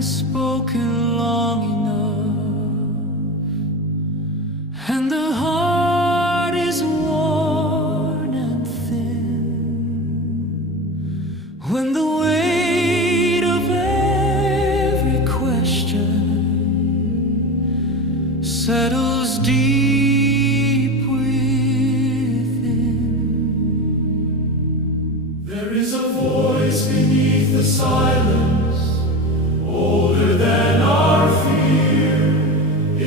has spoken long enough, and the heart is worn and thin. When the weight of every question settles deep within, there is a voice beneath the silence, older than our fear.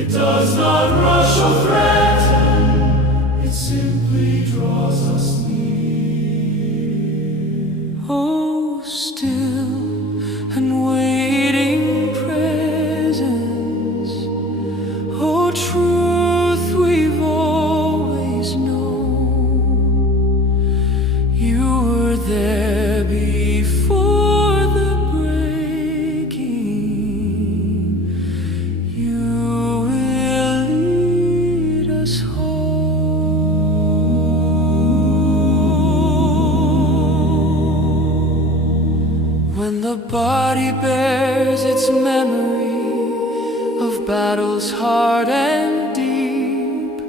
It does not rush or threaten, it simply draws us near. Oh, still and waiting presence, oh, truth we've always known. You were there before the breaking. You will lead us home. When the body bears its memory of battles hard and deep,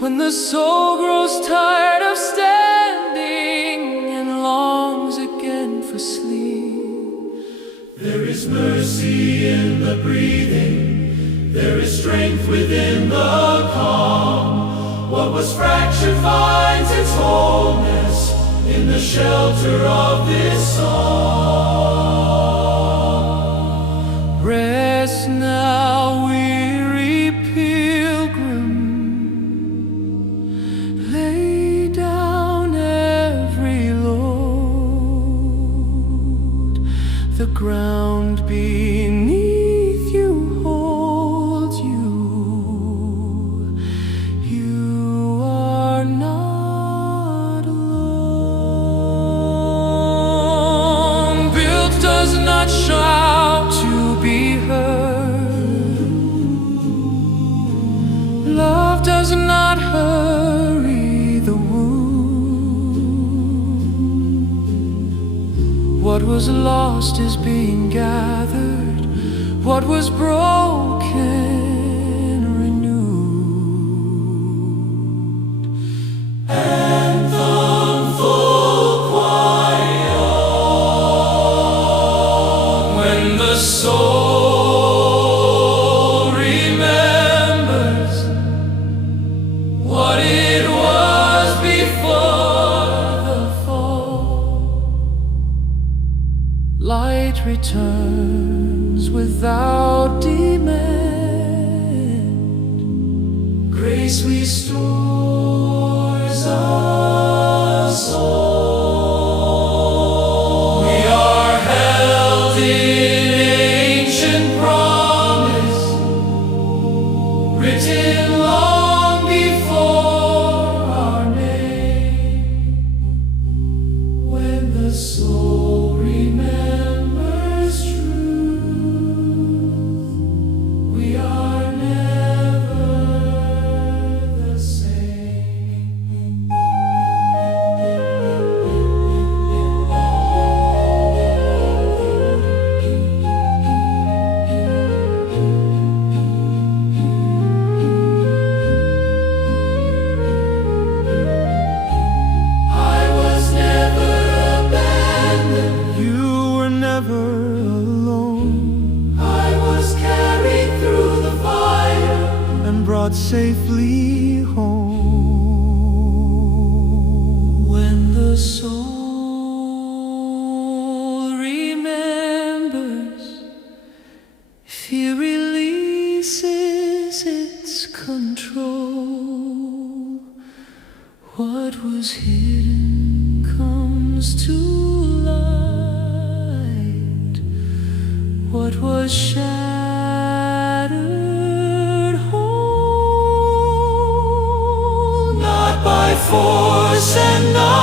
when the soul grows tired of standing and longs again for sleep, there is mercy in the breathing, there is strength within the calm. What was fractured finds its wholeness in the shelter of this song. Rest now, weary pilgrim, lay down every load. The ground beneath you holds you. You are not alone. Built does not shout to be heard. Love does not hurry the wound. What was lost is being gathered, what was broken renewed. Anthem full quiet on. When the soul remembers what it was before the fall, light returns without demand. Grace restores us all. We are held in ancient promise, written long before our name. When the soul remembers truth, we are never the same. I was never abandoned. You were never alone. I was carried through the fire and brought safely home. When the soul remembers, fear releases its control. What was hidden comes to light. What was shattered whole, not by force and not